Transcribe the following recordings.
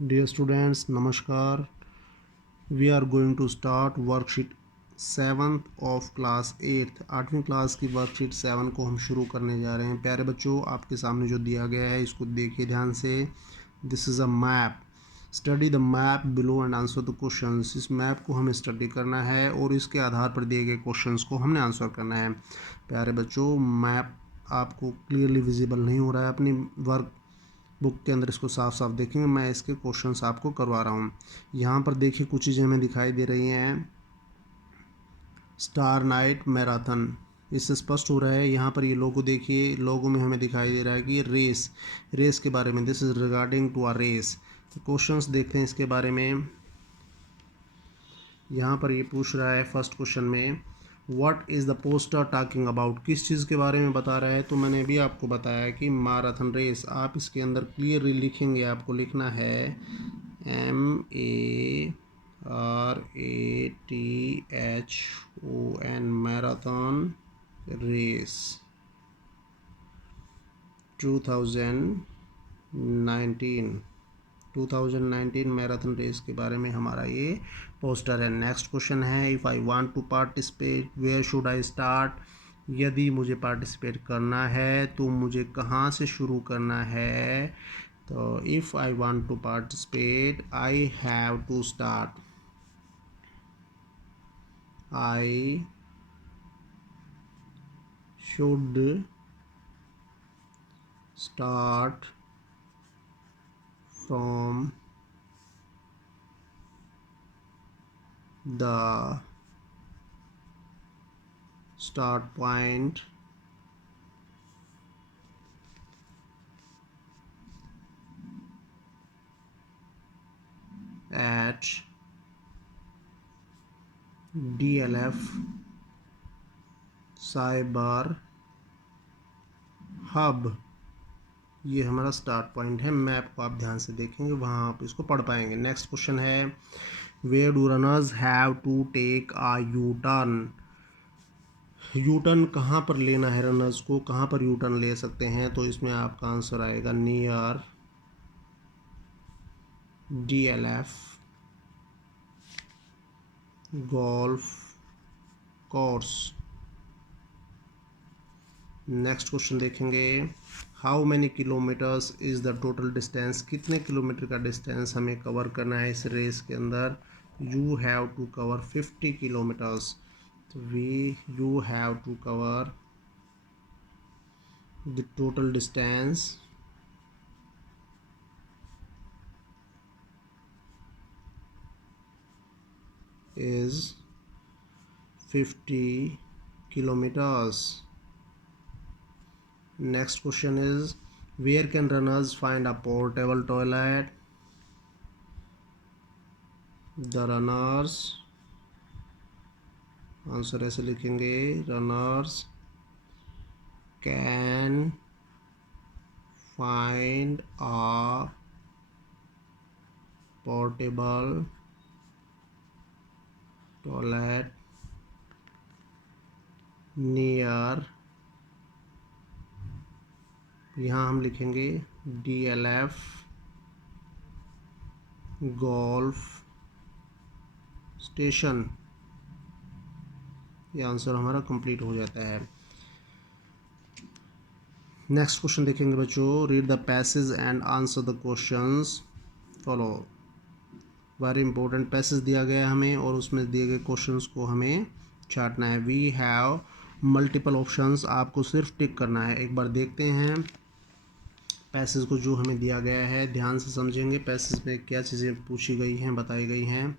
Dear students, Namaskar. We are going to start worksheet 7th of class 8th 8वीं class की worksheet 7 को हम शुरू करने जा रहे हैं। प्यारे बच्चों, आपके सामने जो दिया गया है इसको देखिए ध्यान से। This is a map. Study the map below and answer the questions. इस मैप को हमें स्टडी करना है और इसके आधार पर दिए गए क्वेश्चंस को हमने आंसर करना है। प्यारे बच्चों, मैप आपको क्लियरली विजिबल नहीं हो रहा है अपनी वर्क बुक के अंदर, इसको साफ साफ देखेंगे। मैं इसके क्वेश्चंस आपको करवा रहा हूँ। यहाँ पर देखिए कुछ चीज़ें हमें दिखाई दे रही हैं। स्टार नाइट मैराथन, इससे स्पष्ट हो रहा है। यहाँ पर ये लोगो देखिए, लोगो में हमें दिखाई दे रहा है कि रेस के बारे में, this is regarding to a race. तो क्वेश्चंस देखते हैं इसके बारे में। यहाँ पर ये पूछ रहा है फर्स्ट क्वेश्चन में, what is the poster talking about, किस चीज़ के बारे में बता रहा है। तो मैंने भी आपको बताया कि मैराथन रेस। आप इसके अंदर क्लियरली लिखेंगे, आपको लिखना है MARATHON, marathon race 2019 marathon race के बारे में हमारा ये पोस्टर है। नेक्स्ट क्वेश्चन है, if I want to participate where should I start, यदि मुझे पार्टिसिपेट करना है तो मुझे कहाँ से शुरू करना है। तो if I want to participate I have to start, I should start from the start point at DLF cyber hub. ये हमारा स्टार्ट पॉइंट है। मैप को आप ध्यान से देखेंगे, वहाँ आप इसको पढ़ पाएंगे। नेक्स्ट क्वेश्चन है, where do runners have to take a U turn, U turn कहाँ पर लेना है, रनर्स को कहाँ पर यू टर्न ले सकते हैं। तो इसमें आपका आंसर आएगा near DLF golf course. Next question देखेंगे, how many kilometres is the total distance, कितने किलोमीटर का डिस्टेंस हमें कवर करना है इस रेस के अंदर। You have to cover 50 kilometres. तो you have to cover the total distance is 50 kilometers. Next question is, where can runners find a portable toilet. The runners, answer ऐसे लिखेंगे, runners can find a portable toilet near, यहाँ हम लिखेंगे DLF golf station. ये answer हमारा complete हो जाता है। नेक्स्ट क्वेश्चन देखेंगे बच्चों, read the passage and answer the questions follow. Very important passage दिया गया है हमें और उसमें दिए गए क्वेश्चंस को हमें छांटना है। वी हैव मल्टीपल ऑप्शंस, आपको सिर्फ टिक करना है। एक बार देखते हैं पैसेज को जो हमें दिया गया है, ध्यान से समझेंगे पैसेज में क्या चीज़ें पूछी गई हैं, बताई गई हैं।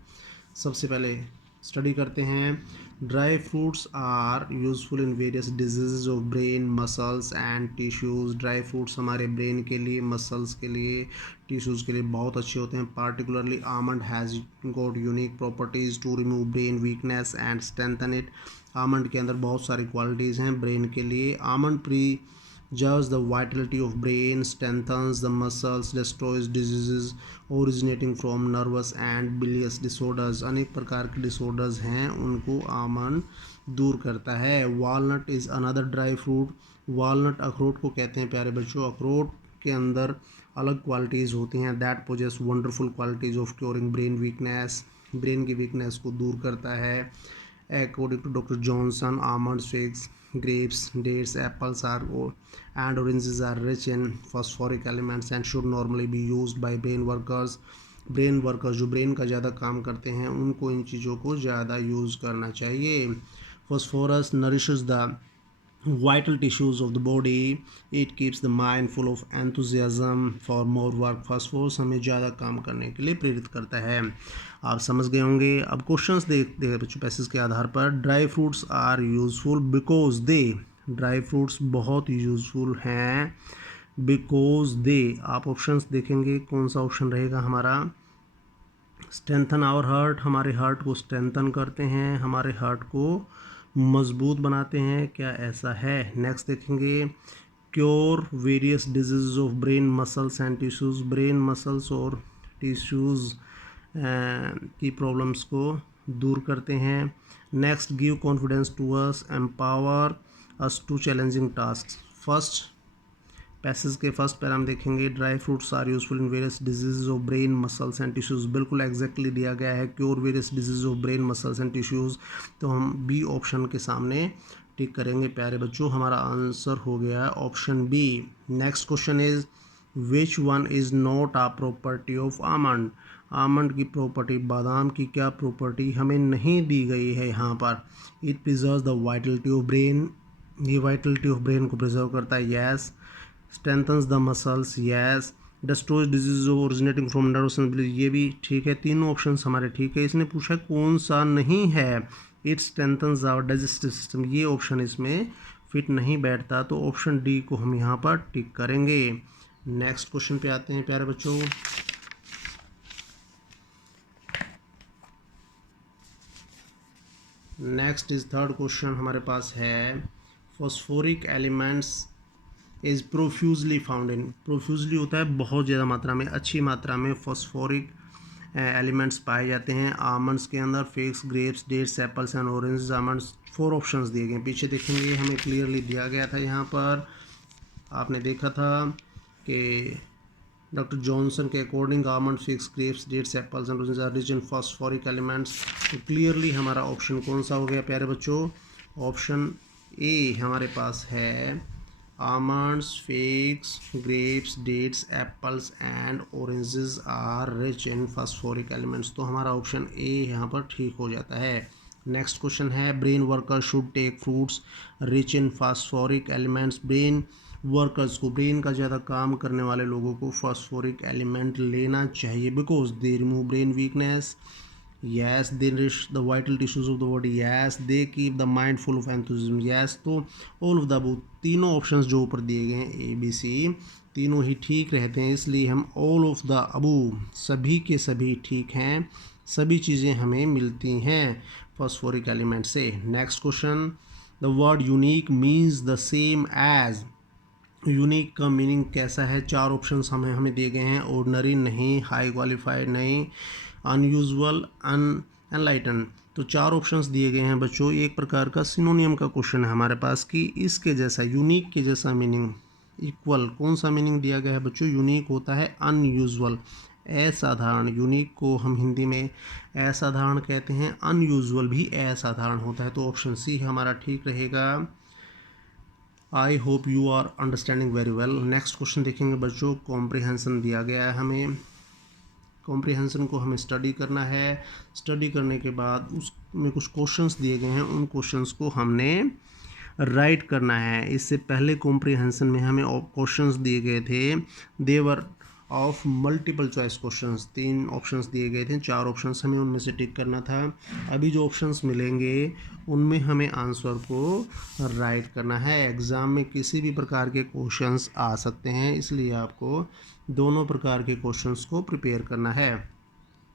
सबसे पहले स्टडी करते हैं। Dry fruits are useful in various diseases of brain muscles and tissues. Dry fruits हमारे ब्रेन के लिए, मसल्स के लिए, टिश्यूज़ के लिए बहुत अच्छे होते हैं। Particularly almond has got unique properties to remove brain weakness and strengthen it. Almond के अंदर बहुत सारी क्वालिटीज़ हैं ब्रेन के लिए। Almond preserves the vitality of brain, strengthens the muscles, destroys diseases originating from nervous and bilious disorders। अनेक प्रकार के डिसऑर्डर्स हैं उनको आमंड दूर करता है। Walnut is another dry fruit, walnut अखरोट को कहते हैं प्यारे बच्चों। अखरोट के अंदर अलग क्वालिटीज़ होती हैं। That possess wonderful qualities of curing brain weakness, brain की वीकनेस को दूर करता है। According to doctor Johnson, almonds, figs, grapes, dates, apples are and oranges are rich in phosphoric elements and should normally be used by brain workers. Brain workers जो brain का ज़्यादा काम करते हैं उनको इन चीज़ों को ज़्यादा यूज़ करना चाहिए। Phosphorus nourishes the vital tissues of the body. It keeps the mind full of enthusiasm for more work. Phosphorus हमें ज़्यादा काम करने के लिए प्रेरित करता है। आप समझ गए होंगे। अब क्वेश्चंस देखते हैं बच्चों पैसेज के आधार पर। Dry fruits are useful because they, dry fruits बहुत यूजफुल हैं बिकॉज दे। आप ऑप्शंस देखेंगे कौन सा ऑप्शन रहेगा हमारा। स्ट्रेंथन आवर हार्ट, हमारे हार्ट को स्ट्रेंथन करते हैं, हमारे हार्ट को मजबूत बनाते हैं, क्या ऐसा है। नेक्स्ट देखेंगे cure various disease of brain muscles and tissues, brain muscles और टिश्यूज़ की प्रॉब्लम्स को दूर करते हैं। Next give confidence to us, empower us to challenging task. First passage के फर्स्ट पैरा हम देखेंगे dry fruits are useful in various disease of brain muscles and tissues, बिल्कुल एग्जैक्टली दिया गया है cure various disease of brain muscles and tissues. तो हम B option के सामने टिक करेंगे प्यारे बच्चों। हमारा आंसर हो गया है option B. Next question is which one is not a property of almond, almond की प्रॉपर्टी, बादाम की क्या प्रॉपर्टी हमें नहीं दी गई है यहाँ पर। It preserve the Vitality of brain, ये वाइटलिटी ऑफ ब्रेन को प्रिजर्व करता है, yes. Strengthens the muscles, yes. Destroys disease originating from nervous, ये भी ठीक है। तीनों ऑप्शन हमारे ठीक है। इसने पूछा कौन सा नहीं है। It strengthens our digestive system, ये ऑप्शन इसमें फिट नहीं बैठता, तो ऑप्शन डी को हम यहाँ पर टिक करेंगे। नेक्स्ट क्वेश्चन पे आते हैं प्यारे बच्चों। नेक्स्ट इज थर्ड क्वेश्चन हमारे पास है phosphoric elements is profusely found in, profusely होता है बहुत ज़्यादा मात्रा में, अच्छी मात्रा में फॉस्फोरिक एलिमेंट्स पाए जाते हैं आमंड्स के अंदर, figs, grapes, dates, apples and orange. Almonds 4 options दिए गए, पीछे देखेंगे हमें क्लियरली दिया गया था। यहाँ पर आपने देखा था कि डॉक्टर जॉनसन के according almond, figs, grapes, dates, apples and orange are rich in phosphoric elements. तो क्लियरली हमारा ऑप्शन कौन सा हो गया प्यारे बच्चों, ऑप्शन ए हमारे पास है almonds, figs, grapes, dates, apples and oranges are rich in phosphoric elements. तो हमारा ऑप्शन ए यहाँ पर ठीक हो जाता है। नेक्स्ट क्वेश्चन है brain worker should take fruits rich in phosphoric elements, brain workers को, ब्रेन का ज़्यादा काम करने वाले लोगों को फॉस्फोरिक एलिमेंट लेना चाहिए because they remove brain weakness, yes, they enrich the vital tissues of the body, yes, they keep the mind full of enthusiasm, yes। तो all of the above, तीनों ऑप्शंस जो ऊपर दिए गए हैं ए बी सी, तीनों ही ठीक रहते हैं, इसलिए हम all of the above, सभी के सभी ठीक हैं, सभी चीज़ें हमें मिलती हैं फॉस्फोरिक एलिमेंट से। Next question, the word unique means the same as, unique का मीनिंग कैसा है। 4 ऑप्शंस हमें दिए गए हैं, ऑर्डिनरी नहीं, हाई क्वालिफाइड नहीं, अनयूजुअल, अनलाइटन। तो 4 ऑप्शंस दिए गए हैं बच्चों। एक प्रकार का सिनोनियम का क्वेश्चन है हमारे पास कि इसके जैसा, यूनिक के जैसा मीनिंग, इक्वल, कौन सा मीनिंग दिया गया है बच्चों। यूनिक होता है अनयूजुअल, असाधारण, यूनिक को हम हिंदी में असाधारण कहते हैं, अनयूजुअल भी असाधारण होता है। तो ऑप्शन सी हमारा ठीक रहेगा। I hope you are understanding very well. Next question देखेंगे बच्चों, कॉम्प्रिहेंशन दिया गया है हमें, कॉम्प्रिहेंशन को हमें स्टडी करना है। स्टडी करने के बाद उसमें कुछ क्वेश्चंस दिए गए हैं, उन क्वेश्चंस को हमने राइट करना है। इससे पहले कॉम्प्रिहेंशन में हमें क्वेश्चंस दिए गए थे, they were of multiple choice questions, 3 options दिए गए थे, 4 ऑप्शंस हमें उनमें से टिक करना था। अभी जो ऑप्शंस मिलेंगे उनमें हमें आंसर को राइट करना है। एग्ज़ाम में किसी भी प्रकार के क्वेश्चंस आ सकते हैं, इसलिए आपको दोनों प्रकार के क्वेश्चंस को प्रिपेयर करना है।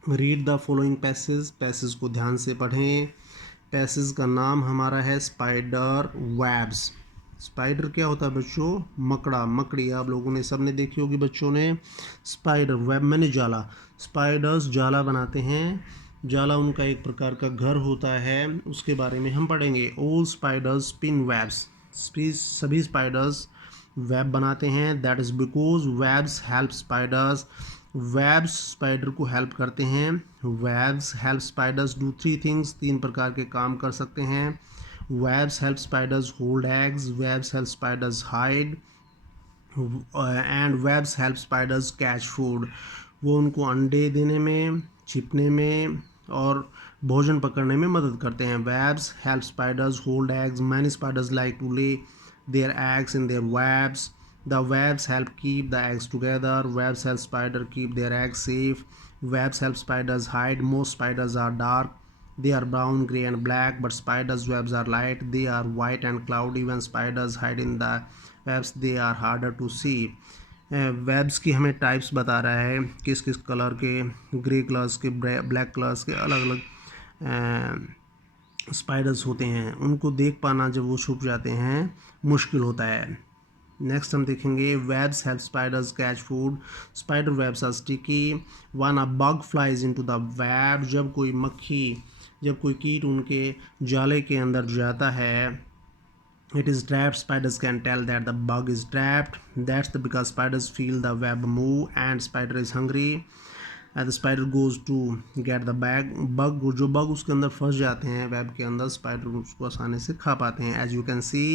Read the following passage, passage को ध्यान से पढ़ें। पैसेज का नाम हमारा है स्पाइडर वेब्स। स्पाइडर क्या होता है बच्चों, मकड़ा, मकड़ी, आप लोगों ने सबने देखी होगी बच्चों ने। स्पाइडर, वेब मैंने जाला, स्पाइडर्स जाला बनाते हैं, जाला उनका एक प्रकार का घर होता है, उसके बारे में हम पढ़ेंगे। ऑल स्पाइडर्स स्पिन वेब्स, सभी स्पाइडर्स वेब बनाते हैं, that is because webs help spiders, webs spider को हेल्प करते हैं। Webs help spiders do three things, तीन प्रकार के काम कर सकते हैं। Webs help spiders hold eggs, webs help spiders hide, and webs help spiders catch food. वो उनको अंडे देने में, छिपने में और भोजन पकड़ने में मदद करते हैं। Webs help spiders hold eggs, many spiders like to lay their eggs in their webs. The webs help keep the eggs together. Webs help spiders keep their eggs safe. Webs help spiders hide. Most spiders are dark. They are brown, gray, and black, but spiders' webs are light. They are white and cloudy. When spiders hide in the webs, they are harder to see. Webs की हमें types बता रहा है, किस किस colour के, grey colours के, black colours के, अलग अलग स्पाइडर्स होते हैं। उनको देख पाना जब वो छुप जाते हैं मुश्किल होता है। नेक्स्ट हम देखेंगे webs help spiders catch food, spider webs are sticky, when a bug flies into the web, जब कोई कीट उनके जाले के अंदर जाता है, it is trapped, spiders can tell that the bug is trapped, that's because spiders feel the web move and spider is hungry, and the spider goes to get the bug, जो bug उसके अंदर फंस जाते हैं web के अंदर, spider उसको आसानी से खा पाते हैं। as you can see,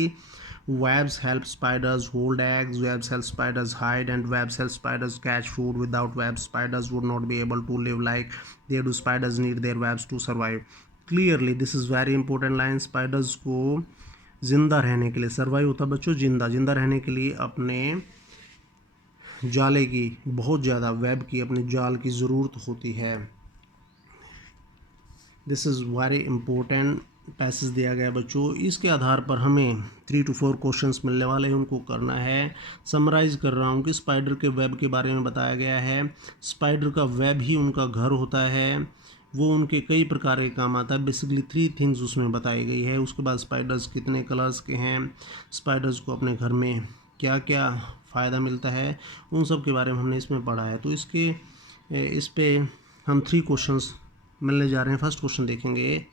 webs help spiders hold eggs, webs help spiders hide, and webs help spiders catch food. Without webs, spiders would not be able to live like they do. Spiders need their webs to survive. Clearly this is very important line। spiders को जिंदा रहने के लिए, survive होता है बच्चों जिंदा रहने के लिए अपने जाले की, बहुत ज़्यादा वेब की, अपने जाल की ज़रूरत होती है। This is very important passage दिया गया बच्चों। इसके आधार पर हमें 3 to 4 क्वेश्चंस मिलने वाले हैं, उनको करना है। समराइज़ कर रहा हूँ कि स्पाइडर के वेब के बारे में बताया गया है। स्पाइडर का वेब ही उनका घर होता है, वो उनके कई प्रकार के काम आता है। बेसिकली 3 थिंग्स उसमें बताई गई है। उसके बाद स्पाइडर्स कितने कलर्स के हैं, स्पाइडर्स को अपने घर में क्या क्या फ़ायदा मिलता है, उन सब के बारे में हमने इसमें पढ़ा है। तो इस पे हम 3 क्वेश्चंस मिलने जा रहे हैं। फर्स्ट क्वेश्चन देखेंगे,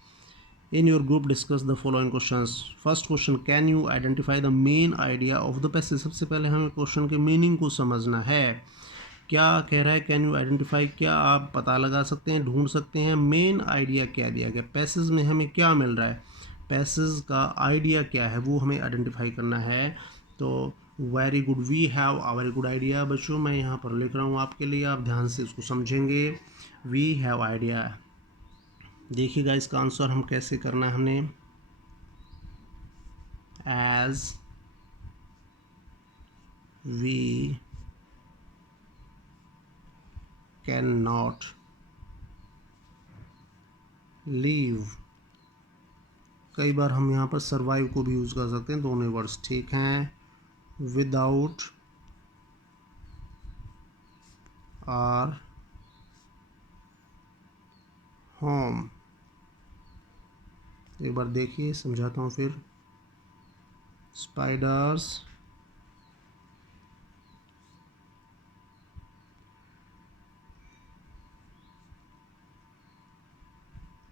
in your group discuss the following questions. First question, can you identify the main idea of the passage. सबसे पहले हमें क्वेश्चन के मीनिंग को समझना है। क्या कह रहा है, कैन यू आइडेंटिफाई, क्या आप पता लगा सकते हैं, ढूंढ सकते हैं मेन आइडिया क्या दिया गया, पैसेज में हमें क्या मिल रहा है, पैसेज का आइडिया क्या है, वो हमें आइडेंटिफाई करना है। तो very good, we have a very good idea. बच्चों मैं यहाँ पर लिख रहा हूँ आपके लिए, आप ध्यान से इसको समझेंगे। We have idea. देखिएगा इसका आंसर हम कैसे करना है हमने। As we can not live, कई बार हम यहाँ पर सर्वाइव को भी यूज़ कर सकते हैं, दोनों वर्ड्स ठीक हैं। विदाउट आर होम, एक बार देखिए समझाता हूँ फिर। Spiders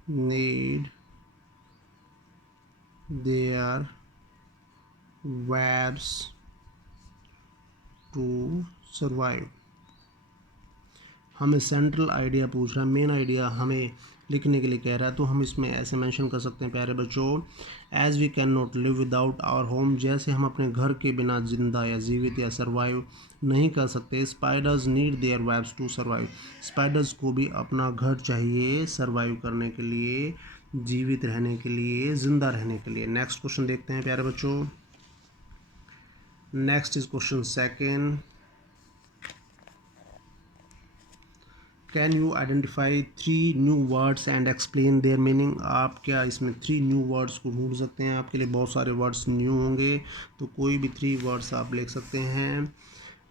need their webs to survive। हमें सेंट्रल आइडिया पूछ रहा है, मेन आइडिया हमें लिखने के लिए कह रहा है, तो हम इसमें ऐसे मेंशन कर सकते हैं प्यारे बच्चों, as we can not live without our home, जैसे हम अपने घर के बिना जिंदा या जीवित या सर्वाइव नहीं कर सकते। Spiders need their webs to survive, spiders को भी अपना घर चाहिए सर्वाइव करने के लिए, जीवित रहने के लिए, जिंदा रहने के लिए। नेक्स्ट क्वेश्चन देखते हैं प्यारे बच्चों। Next is question second, can you identify 3 new words and explain there meaning. आप क्या इसमें 3 न्यू वर्ड्स को ढूंढ सकते हैं। आपके लिए बहुत सारे वर्ड्स न्यू होंगे, तो कोई भी 3 वर्ड्स आप लिख सकते हैं।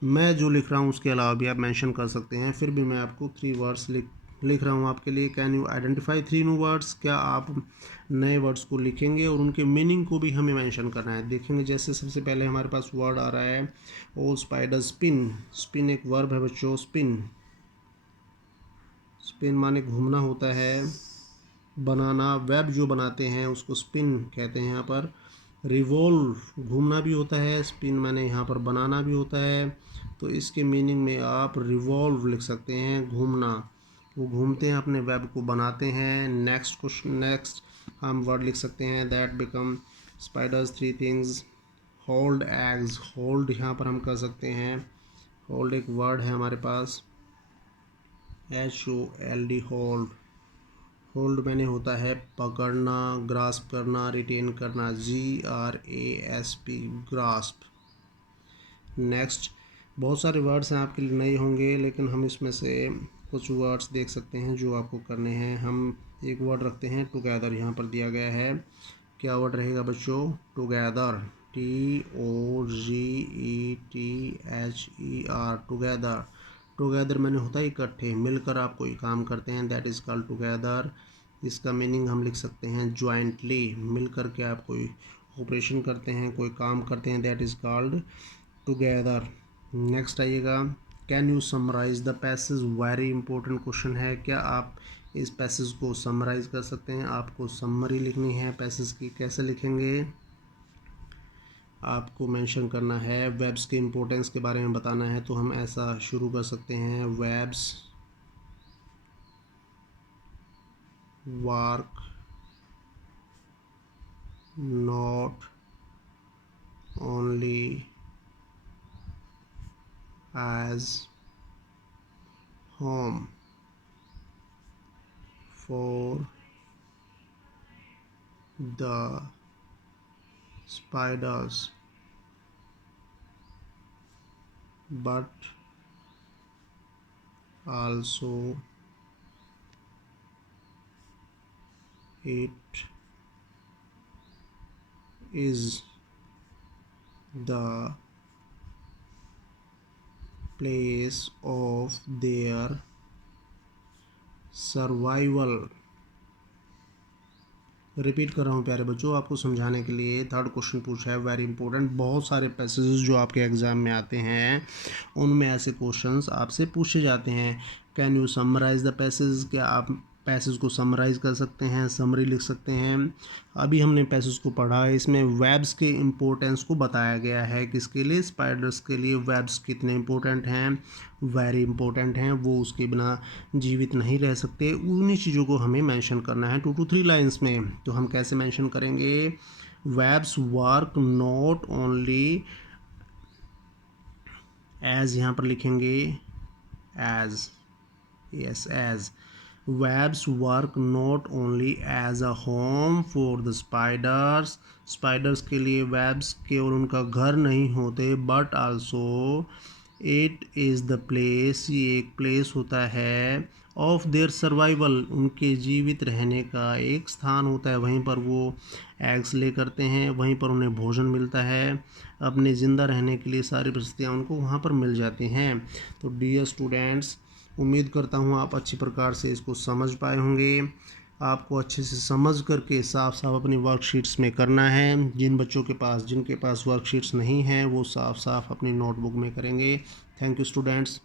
मैं जो लिख रहा हूँ उसके अलावा भी आप मेंशन कर सकते हैं, फिर भी मैं आपको 3 वर्ड्स लिख रहा हूँ आपके लिए। Can you identify 3 new words, क्या आप नए वर्ड्स को लिखेंगे और उनके मीनिंग को भी हमें मेंशन करना है। देखेंगे जैसे सबसे पहले हमारे पास वर्ड आ रहा है ओ स्पाइडर स्पिन। स्पिन एक वर्ब है बच्चों, स्पिन, स्पिन माने घूमना होता है, बनाना, वेब जो बनाते हैं उसको स्पिन कहते हैं यहाँ पर। रिवॉल्व घूमना भी होता है, स्पिन मैंने यहाँ पर बनाना भी होता है, तो इसके मीनिंग में आप रिवॉल्व लिख सकते हैं, घूमना। वो घूमते हैं, अपने वेब को बनाते हैं। नेक्स्ट क्वेश्चन, नेक्स्ट हम वर्ड लिख सकते हैं that become spiders three things. Hold eggs, hold यहाँ पर हम कर सकते हैं, होल्ड एक वर्ड है हमारे पास, HOLD, होल्ड। होल्ड मैंने होता है पकड़ना, ग्रास्प करना, रिटेन करना, GRASP, ग्रास्प। नेक्स्ट, बहुत सारे वर्ड्स हैं आपके लिए नए होंगे, लेकिन हम इसमें से कुछ वर्ड्स देख सकते हैं जो आपको करने हैं। हम एक वर्ड रखते हैं टुगेदर, यहाँ पर दिया गया है। क्या वर्ड रहेगा बच्चों? Together, TOGETHER, together. टुगेदर मैंने होता है इकट्ठे, मिलकर आप कोई काम करते हैं, दैट इज़ कॉल्ड टुगेदर। इसका मीनिंग हम लिख सकते हैं जॉइंटली, मिलकर के आप कोई ऑपरेशन करते हैं, कोई काम करते हैं, that is called together. Next आइएगा, can you summarise the passage, very important question है। क्या आप इस पैसेज को समराइज कर सकते हैं? आपको समरी लिखनी है पैसेज की। कैसे लिखेंगे? आपको मेंशन करना है, वेब्स के इंपॉर्टेंस के बारे में बताना है, तो हम ऐसा शुरू कर सकते हैं, webs work not only as home for the spiders but also it is the place of their survival। Repeat कर रहा हूँ प्यारे बच्चों आपको समझाने के लिए। थर्ड क्वेश्चन पूछा है, वेरी इंपॉर्टेंट। बहुत सारे पैसेजेस जो आपके एग्ज़ाम में आते हैं उनमें ऐसे क्वेश्चंस आपसे पूछे जाते हैं। Can you summarise the passage, क्या आप पैसेज को समराइज़ कर सकते हैं, समरी लिख सकते हैं। अभी हमने पैसेज को पढ़ा, इसमें वेब्स के इम्पोर्टेंस को बताया गया है। किसके लिए? स्पाइडर्स के लिए वेब्स कितने इम्पोर्टेंट हैं, वेरी इंपॉर्टेंट हैं, वो उसके बिना जीवित नहीं रह सकते। उन्हीं चीज़ों को हमें मेंशन करना है 2 to 3 लाइंस में। तो हम कैसे मेंशन करेंगे? Webs work not only as, यहाँ पर लिखेंगे as, yes as. Webs work not only as a home for the spiders, spiders के लिए वेब्स केवल उनका घर नहीं होते, but also it is the place, ये एक प्लेस होता है, ऑफ देयर सर्वाइवल, उनके जीवित रहने का एक स्थान होता है। वहीं पर वो एग्स ले करते हैं, वहीं पर उन्हें भोजन मिलता है, अपने ज़िंदा रहने के लिए सारी परिस्थितियाँ उनको वहाँ पर मिल जाती हैं। तो डियर स्टूडेंट्स, उम्मीद करता हूँ आप अच्छी प्रकार से इसको समझ पाए होंगे। आपको अच्छे से समझ करके साफ साफ अपनी वर्कशीट्स में करना है। जिनके पास वर्कशीट्स नहीं हैं वो साफ साफ अपनी नोटबुक में करेंगे। Thank you students.